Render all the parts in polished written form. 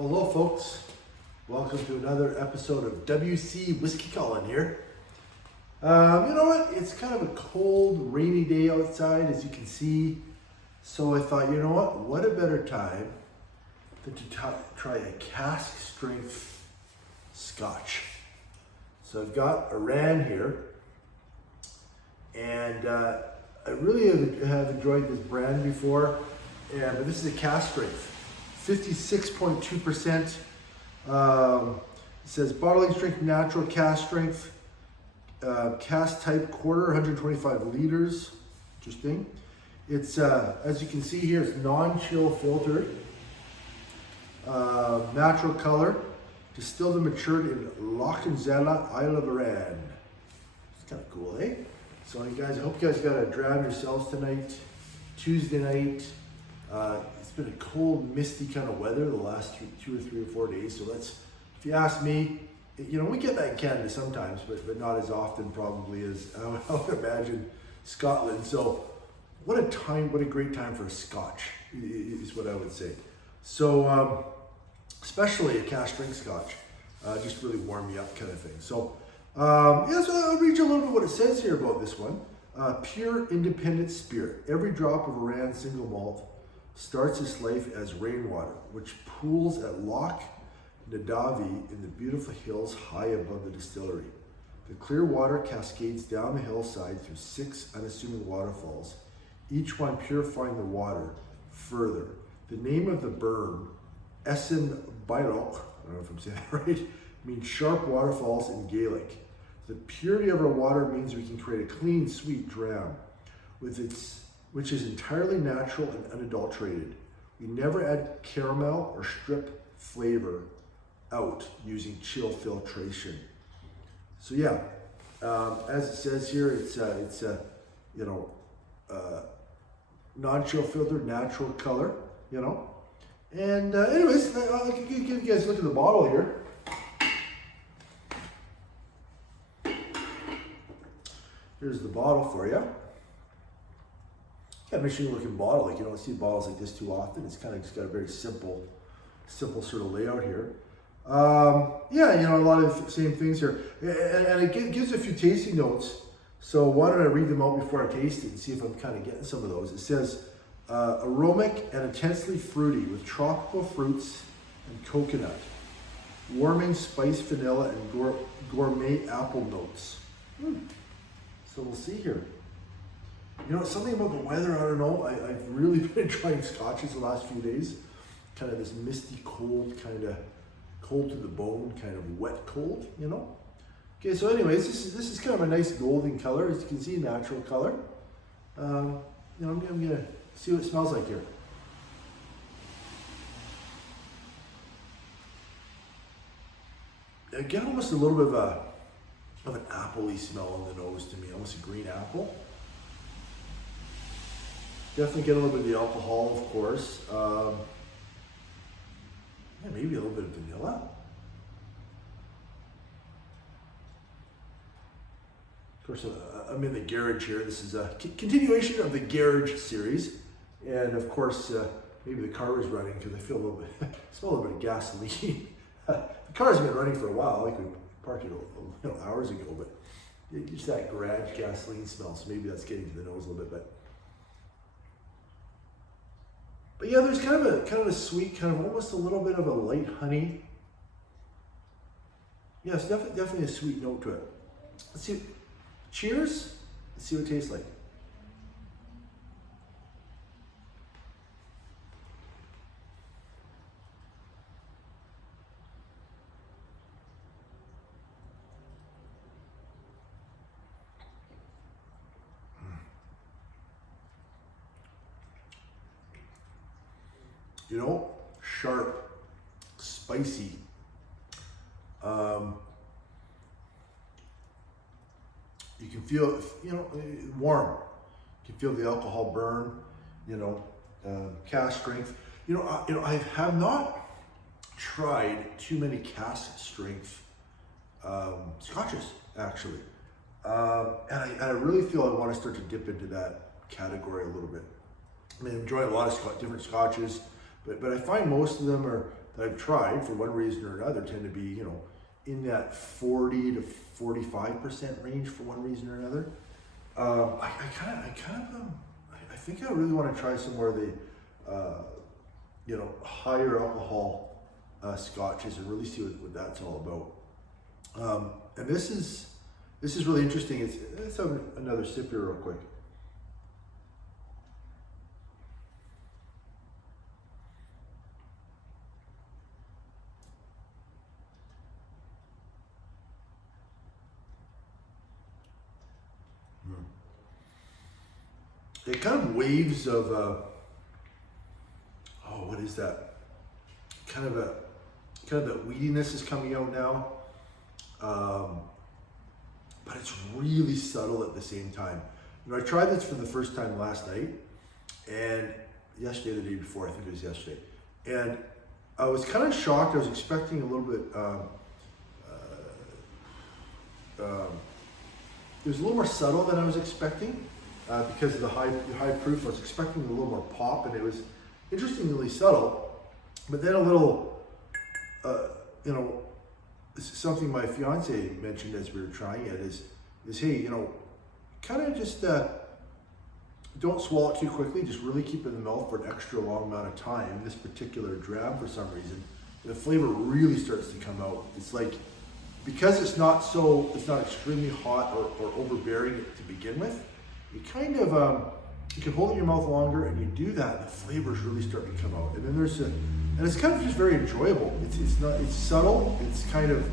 Hello folks, welcome to another episode of WC Whiskey Cullen here. You know what, it's kind of a cold, rainy day outside as you can see. So I thought, you know what a better time than to try a cask strength Scotch. So I've got Arran here, and I really have enjoyed this brand before, but this is a cask strength. 56.2%. It says bottling strength, natural cask strength, cask type quarter, 125 liters. Interesting. It's as you can see here, it's non-chill filtered, natural color, distilled and matured in Lochinzella, Isle of Arran. It's kind of cool, eh? So you guys, I hope you guys got a dram yourselves tonight, Tuesday night. It's been a cold, misty kind of weather the last 2 or 3 or 4 days. So if you ask me, you know, we get that in Canada sometimes, but not as often probably as I would imagine Scotland. So what a great time for a Scotch is what I would say. So especially a cask strength Scotch, just really warm you up kind of thing. So yeah, so I'll read you a little bit what it says here about this one. Pure independent spirit. Every drop of Arran single malt starts its life as rainwater, which pools at Loch Nadavi in the beautiful hills high above the distillery. The clear water cascades down the hillside through 6 unassuming waterfalls, each one purifying the water further. The name of the burn, Essen Bailach, I don't know if I'm saying that right, means sharp waterfalls in Gaelic. The purity of our water means we can create a clean, sweet dram, which is entirely natural and unadulterated. We never add caramel or strip flavor out using chill filtration. So yeah, as it says here, it's you know, non-chill filtered, natural color, you know. And anyways, I'll give you guys a look at the bottle here. Here's the bottle for you. Got an interesting looking bottle. Like, you don't see bottles like this too often. It's kind of just got a very simple sort of layout here. Yeah, you know, a lot of the same things here. And it gives a few tasting notes. So why don't I read them out before I taste it and see if I'm kind of getting some of those. It says, aromatic and intensely fruity with tropical fruits and coconut. Warming spice vanilla and gourmet apple notes. So we'll see here. You know, something about the weather, I don't know. I've really been trying scotches the last few days. Kind of this misty cold, kind of cold to the bone, kind of wet cold, you know. Okay, so anyways, this is kind of a nice golden color. As you can see, natural color. You know, I'm gonna see what it smells like here. I get almost a little bit of an apple-y smell in the nose to me, almost a green apple. Definitely get a little bit of the alcohol, of course. Yeah, maybe a little bit of vanilla. Of course, I'm in the garage here. This is a continuation of the garage series. And of course, maybe the car is running because I feel a little bit, smell a little bit of gasoline. The car's been running for a while. I think we parked it hours ago, but just that garage gasoline smell. So maybe that's getting to the nose a little bit. But yeah, there's kind of a sweet, kind of almost a little bit of a light honey. Yeah, it's definitely a sweet note to it. Let's see. Cheers. Let's see what it tastes like. You know, sharp, spicy. You can feel, you know, warm. You can feel the alcohol burn. You know, cask strength. You know, I have not tried too many cask strength scotches actually, and I really feel I want to start to dip into that category a little bit. I mean, I'm enjoying a lot of different scotches, but I find most of them are that I've tried for one reason or another tend to be, you know, in that 40 to 45% range for one reason or another. I think I really want to try some more of the, you know, higher alcohol scotches and really see what that's all about. And this is really interesting. Let's have another sip here real quick. It kind of waves of, oh, what is that? Kind of that weediness is coming out now, but it's really subtle at the same time. You know, I tried this for the first time last night, and yesterday, the day before, I think it was yesterday, and I was kind of shocked. I was expecting a little bit. It was a little more subtle than I was expecting. Because of the high proof, I was expecting a little more pop, and it was interestingly subtle. But then a little, you know, something my fiance mentioned as we were trying it is hey, you know, kind of just don't swallow it too quickly. Just really keep it in the mouth for an extra long amount of time. This particular dram, for some reason, the flavor really starts to come out. It's like, because it's not extremely hot or overbearing to begin with. You kind of, you can hold it in your mouth longer, and you do that, the flavors really start to come out. And then and it's kind of just very enjoyable. It's subtle, it's kind of,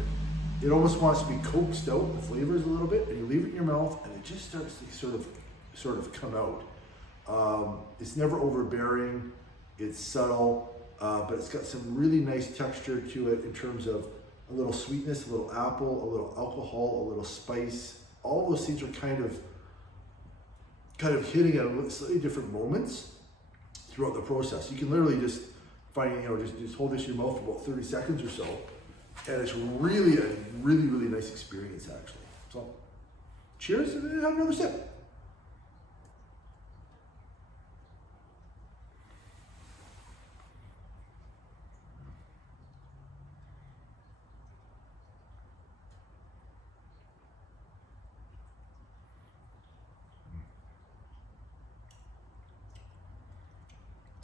it almost wants to be coaxed out, the flavors a little bit, and you leave it in your mouth, and it just starts to sort of come out. It's never overbearing, it's subtle, but it's got some really nice texture to it in terms of a little sweetness, a little apple, a little alcohol, a little spice. All those things are kind of hitting at slightly different moments throughout the process. You can literally just find, you know, just hold this in your mouth for about 30 seconds or so, and it's really a really nice experience actually. So, cheers, and have another sip.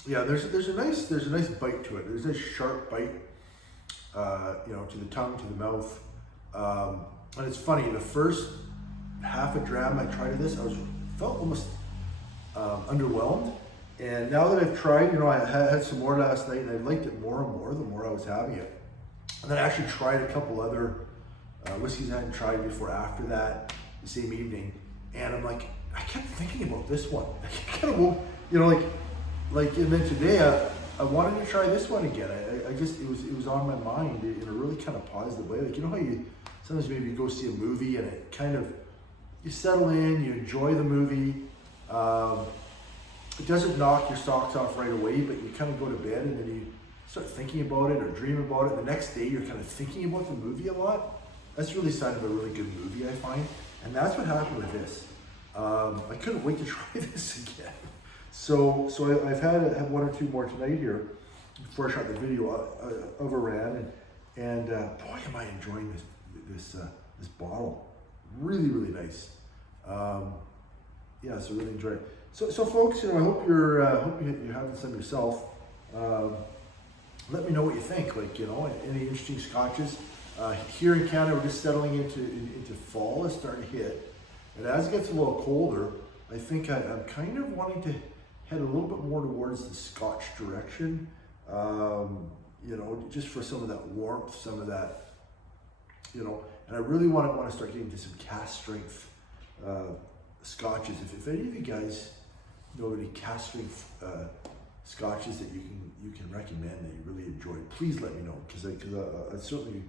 Yeah, there's a nice bite to it. There's a sharp bite, you know, to the tongue, to the mouth, and it's funny. The first half a dram I tried of this, felt almost underwhelmed, and now that I've tried, you know, I had some more last night, and I liked it more and more the more I was having it. And then I actually tried a couple other whiskeys I hadn't tried before after that the same evening, and I'm like, I kept thinking about this one. I kind of, you know, like, and then today I wanted to try this one again. I just, it was on my mind in a really kind of positive way. Like, you know how you sometimes maybe you go see a movie and it kind of, you settle in, you enjoy the movie. It doesn't knock your socks off right away, but you kind of go to bed and then you start thinking about it or dream about it. The next day you're kind of thinking about the movie a lot. That's really a sign of a really good movie, I find. And that's what happened with this. I couldn't wait to try this again. So I've had one or two more tonight here before I shot the video of Arran, and boy, am I enjoying this bottle. Really nice. Yeah, so really enjoy it. So folks, you know, I hope you're having some yourself. Let me know what you think. Like, you know, any interesting scotches. Here in Canada, we're just settling into fall. It's starting to hit, and as it gets a little colder, I think I'm kind of wanting to head a little bit more towards the Scotch direction. You know, just for some of that warmth, some of that, you know, and I really want to start getting to some cask strength scotches. If any of you guys know of any cask strength scotches that you can recommend that you really enjoy, please let me know, because I certainly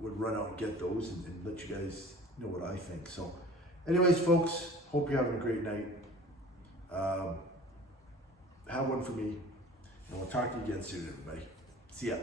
would run out and get those and let you guys know what I think. So anyways, folks, hope you're having a great night. Have one for me, and we'll talk to you again soon, everybody. See ya.